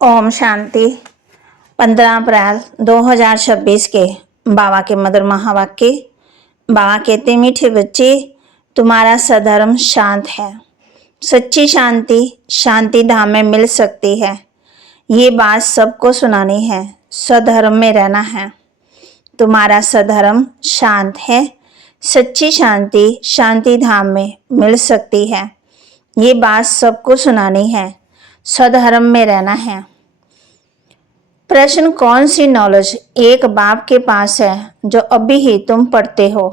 ओम शांति। 15 अप्रैल 2026 के बाबा के मधुर महावाक्य। बाबा कहते, मीठे बच्चे, तुम्हारा सधर्म शांत है। सच्ची शांति शांति धाम में मिल सकती है। ये बात सबको सुनानी है। सधर्म में रहना है। तुम्हारा सधर्म शांत है। सच्ची शांति शांति धाम में मिल सकती है। ये बात सबको सुनानी है। सधर्म में रहना है। प्रश्न, कौन सी नॉलेज एक बाप के पास है जो अभी ही तुम पढ़ते हो?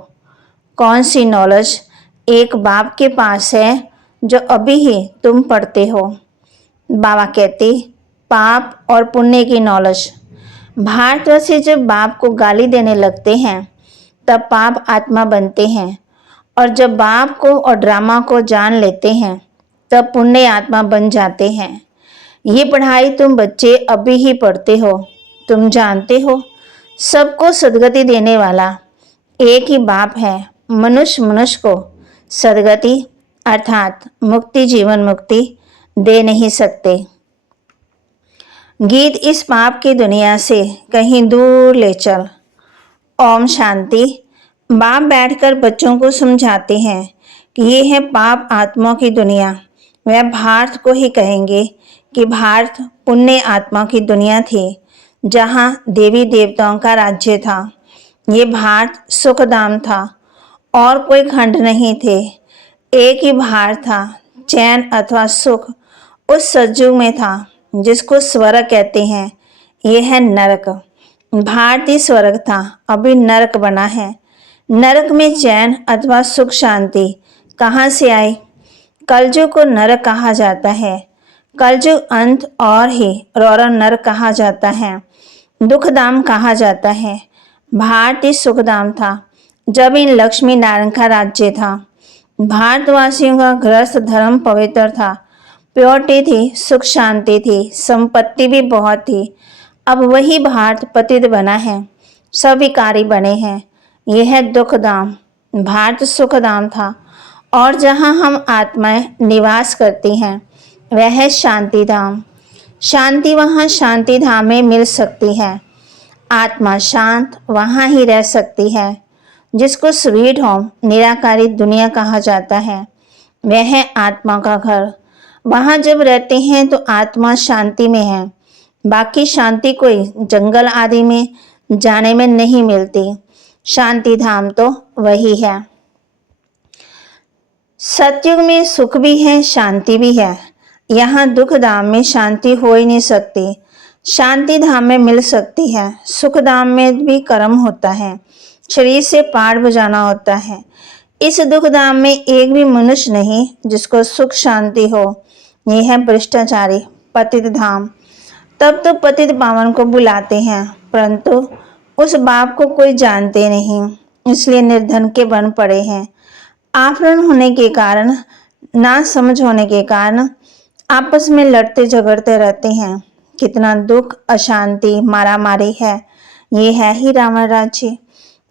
कौन सी नॉलेज एक बाप के पास है जो अभी ही तुम पढ़ते हो? बाबा कहते, पाप और पुण्य की नॉलेज। भारतवासी जब बाप को गाली देने लगते हैं तब पाप आत्मा बनते हैं, और जब बाप को और ड्रामा को जान लेते हैं तब पुण्य आत्मा बन जाते हैं। ये पढ़ाई तुम बच्चे अभी ही पढ़ते हो। तुम जानते हो सबको सदगति देने वाला एक ही बाप है। मनुष्य को सदगति अर्थात मुक्ति, जीवन मुक्ति दे नहीं सकते। गीत, इस पाप की दुनिया से कहीं दूर ले चल। ओम शांति। बाप बैठकर बच्चों को समझाते हैं कि ये है पाप आत्मा की दुनिया। वह भारत को ही कहेंगे कि भारत पुण्य आत्मा की दुनिया थी, जहाँ देवी देवताओं का राज्य था। ये भारत सुखधाम था और कोई खंड नहीं थे। एक ही भारत था। चैन अथवा सुख उस सज्जुग में था जिसको स्वर्ग कहते हैं। यह है नरक। भारत ही स्वर्ग था, अभी नरक बना है। नरक में चैन अथवा सुख शांति कहाँ से आई? कलयुग को नरक कहा जाता है। कलयुग अंत और ही रौरा नरक कहा जाता है, दुखधाम कहा जाता है। भारत ही सुखधाम था जब इन लक्ष्मी नारायण का राज्य था। भारतवासियों का गृहस्थ धर्म पवित्र था, प्योरिटी थी, सुख शांति थी, संपत्ति भी बहुत थी। अब वही भारत पतित बना है, सब विकारी बने हैं। यह है दुखधाम। भारत सुखधाम था, और जहाँ हम आत्माएं निवास करती हैं वह है शांति धाम। शांति वहाँ शांति धाम में मिल सकती है। आत्मा शांत वहाँ ही रह सकती है जिसको स्वीट होम निराकारी दुनिया कहा जाता है। वह है आत्मा का घर। वहाँ जब रहते हैं तो आत्मा शांति में है। बाकी शांति कोई जंगल आदि में जाने में नहीं मिलती। शांति धाम तो वही है। सतयुग में सुख भी है, शांति भी है। यहाँ दुख धाम में शांति हो ही नहीं सकती। शांति धाम में मिल सकती है। सुख धाम में भी कर्म होता है, शरीर से पार बुझाना होता है। इस दुख धाम में एक भी मनुष्य नहीं जिसको सुख शांति हो। यह है भ्रष्टाचारी पतित धाम। तब तो पतित पावन को बुलाते हैं, परंतु उस बाप को कोई जानते नहीं, इसलिए निर्धन के बन पड़े हैं। आफरण होने के कारण, ना समझ होने के कारण आपस में लड़ते झगड़ते रहते हैं। कितना दुख, अशांति, मारामारी है। ये है ही रावण राज्य।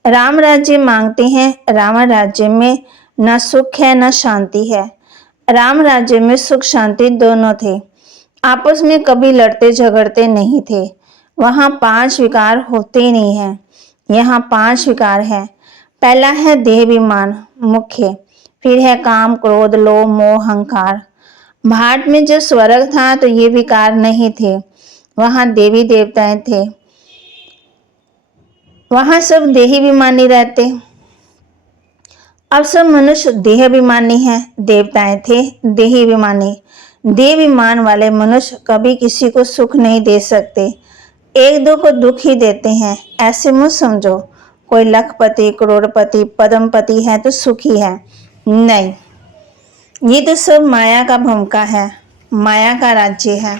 राम राज्य मांगते हैं। रावण राज्य में न सुख है न शांति है। राम राज्य में सुख शांति दोनों थे। आपस में कभी लड़ते झगड़ते नहीं थे। वहाँ 5 विकार होते ही नहीं है। यहाँ 5 विकार है। पहला है देहाभिमान मुख्य, फिर है काम, क्रोध, लोभ, मोह, अहंकार। भारत में जब स्वर्ग था तो ये विकार नहीं थे। वहाँ देवी देवताएं थे। वहाँ सब देहाभिमानी रहते। अब सब मनुष्य देहाभिमानी हैं। देवताएं थे देहाभिमानी। देहाभिमान वाले मनुष्य कभी किसी को सुख नहीं दे सकते, एक दो को दुख ही देते हैं। ऐसे मत समझो कोई लखपति, करोड़पति, पद्मपति है तो सुखी है। नहीं, ये तो सब माया का भूमिका है, माया का राज्य है।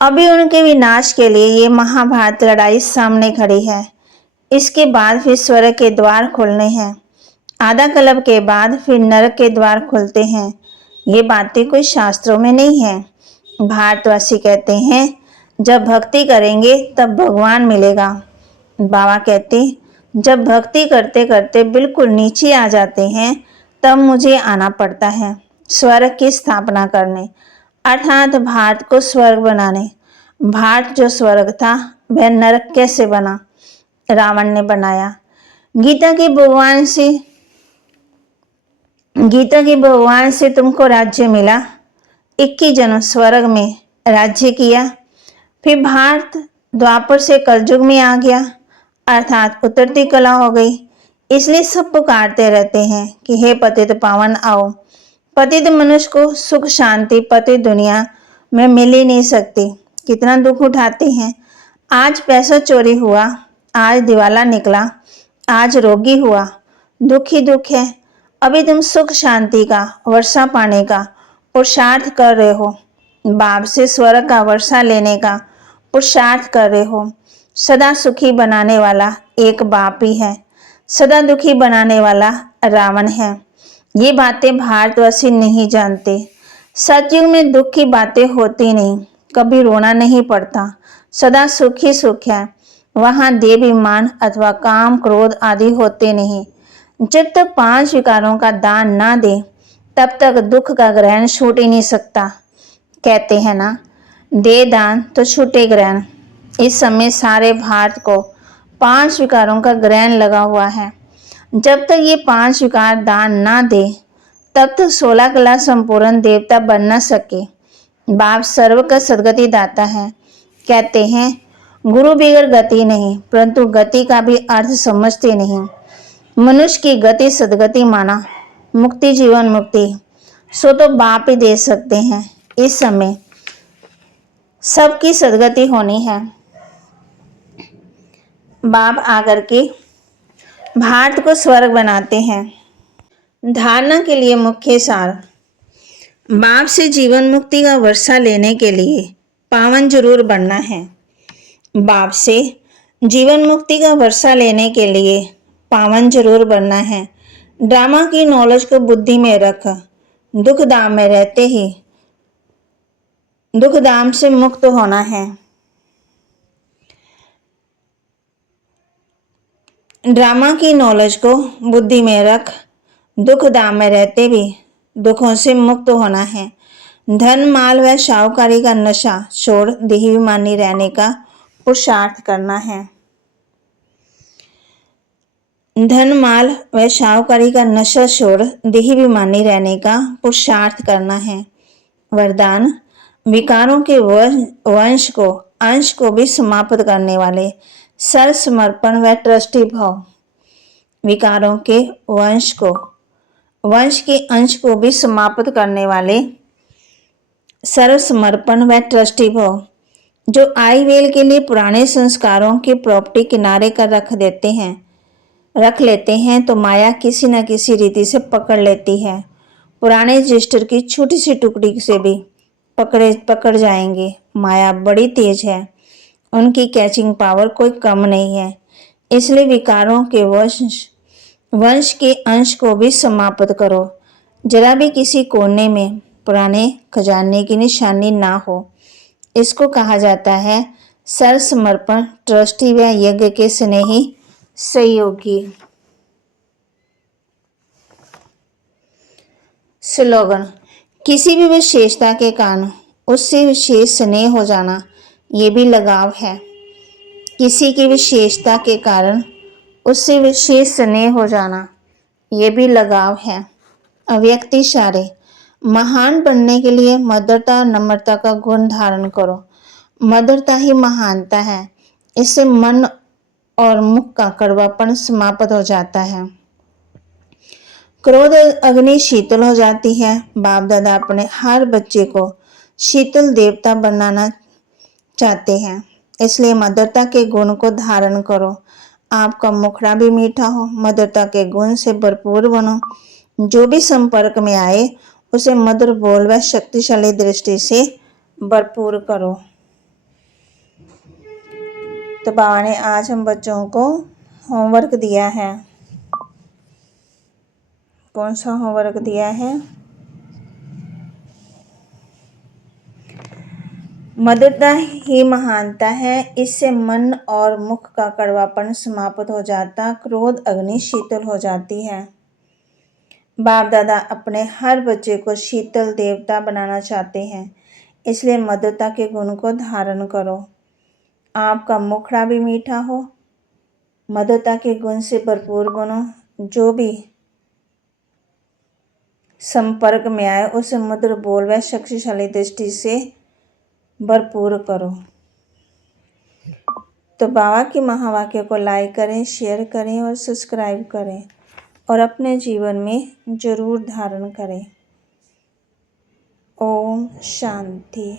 अभी उनके विनाश के लिए ये महाभारत लड़ाई सामने खड़ी है। इसके बाद फिर स्वर्ग के द्वार खुलने हैं। आधा कल्प के बाद फिर नरक के द्वार खुलते हैं। ये बातें कोई शास्त्रों में नहीं है। भारतवासी कहते हैं जब भक्ति करेंगे तब भगवान मिलेगा। बाबा कहते जब भक्ति करते करते बिल्कुल नीचे आ जाते हैं तब मुझे आना पड़ता है स्वर्ग की स्थापना करने। अर्थात भारत को स्वर्ग बनाने। भारत जो स्वर्ग था वह नरक कैसे बना? रावण ने बनाया। गीता के भगवान से तुमको राज्य मिला, 21 जन्म स्वर्ग में राज्य किया, फिर भारत द्वापर से कलयुग में आ गया, अर्थात उतरती कला हो गई। इसलिए सब पुकारते रहते हैं कि हे पतित पावन आओ। पतित मनुष्य को सुख शांति पतित दुनिया में मिल ही नहीं सकती। कितना दुख उठाते हैं। आज पैसा चोरी हुआ, आज दिवाला निकला, आज रोगी हुआ, दुख ही दुख है। अभी तुम सुख शांति का वर्षा पाने का पुरुषार्थ कर रहे हो, बाप से स्वर्ग का वर्षा लेने का पुरुषार्थ कर रहे हो। सदा सुखी बनाने वाला एक बाप ही है, सदा दुखी बनाने वाला रावण है। ये बातें भारतवासी नहीं जानते। सतयुग में दुख की बातें होती नहीं, कभी रोना नहीं पड़ता, सदा सुख ही सुख है। वहां देवाभिमान अथवा काम क्रोध आदि होते नहीं। जब तक 5 विकारों का दान ना दे तब तक दुख का ग्रहण छूट ही नहीं सकता। कहते हैं ना, दे दान तो छूटे ग्रहण। इस समय सारे भारत को 5 विकारों का ग्रहण लगा हुआ है। जब तक ये 5 विकार दान ना दे तब तक 16 कला संपूर्ण देवता बन न सके। बाप सर्व का सदगति दाता है। कहते हैं गुरु बिगर गति नहीं, परंतु गति का भी अर्थ समझते नहीं। मनुष्य की गति सदगति माना, मुक्ति जीवन मुक्ति सो तो बाप ही दे सकते हैं। इस समय सबकी सदगति होनी है। बाप आकर के भारत को स्वर्ग बनाते हैं। धारणा के लिए मुख्य सार। बाप से जीवन मुक्ति का वर्षा लेने के लिए पावन जरूर बनना है। बाप से जीवन मुक्ति का वर्षा लेने के लिए पावन जरूर बनना है। ड्रामा की नॉलेज को बुद्धि में रख, दुख दाम में रहते ही दुख दाम से मुक्त होना है। ड्रामा की नॉलेज को बुद्धि में रख, दुख दाम में रहते भी दुखों से मुक्त होना है। धन माल व शाहूकारी का नशा छोड़ देहाभिमानी रहने का पुरुषार्थ करना है। धन माल व शाहूकारी का नशा छोड़ देहाभिमानी रहने का पुरुषार्थ करना है। वरदान, विकारों के वंश को अंश को भी समाप्त करने वाले सर्व समर्पण व ट्रस्टी भाव। विकारों के वंश के अंश को भी समाप्त करने वाले सर्व समर्पण व ट्रस्टी भाव, जो आई वेल के लिए पुराने संस्कारों की प्रॉपर्टी किनारे कर रख लेते हैं तो माया किसी न किसी रीति से पकड़ लेती है। पुराने रजिस्टर की छोटी सी टुकड़ी से भी पकड़ जाएंगे। माया बड़ी तेज है, उनकी कैचिंग पावर कोई कम नहीं है। इसलिए विकारों के वंश के अंश को भी समाप्त करो। जरा भी किसी कोने में पुराने खजाने की निशानी ना हो। इसको कहा जाता है सर्वसमर्पण ट्रस्टी व यज्ञ के स्नेही सहयोगी। स्लोगन, किसी भी विशेषता के कारण उससे विशेष स्नेह हो जाना, ये भी लगाव है। किसी की विशेषता के कारण उससे विशेष स्नेह हो जाना, ये भी लगाव है। अव्यक्त इशारे, महान बनने के लिए मधुरता और नम्रता का गुण धारण करो। मधुरता ही महानता है। इससे मन और मुख का कड़वापन समाप्त हो जाता है। क्रोध अग्नि शीतल हो जाती है। बाप दादा अपने हर बच्चे को शीतल देवता बनाना चाहते हैं। इसलिए मधुरता के गुण को धारण करो। आपका मुखड़ा भी मीठा हो, मधुरता के गुण से भरपूर बनो। जो भी संपर्क में आए उसे मधुर बोल व शक्तिशाली दृष्टि से भरपूर करो। तो बाबा ने आज हम बच्चों को होमवर्क दिया है। कौन सा होमवर्क दिया है? मधुरता ही महानता है। इससे मन और मुख का कड़वापन समाप्त हो जाता, क्रोध अग्नि शीतल हो जाती है। बाप दादा अपने हर बच्चे को शीतल देवता बनाना चाहते हैं, इसलिए मधुरता के गुण को धारण करो। आपका मुखड़ा भी मीठा हो, मधुरता के गुण से भरपूर बनो। जो भी संपर्क में आए उसे मधुर बोल व शक्तिशाली दृष्टि से भरपूर करो। तो बाबा की महावाक्य को लाइक करें, शेयर करें और सब्सक्राइब करें और अपने जीवन में जरूर धारण करें। ओम शांति।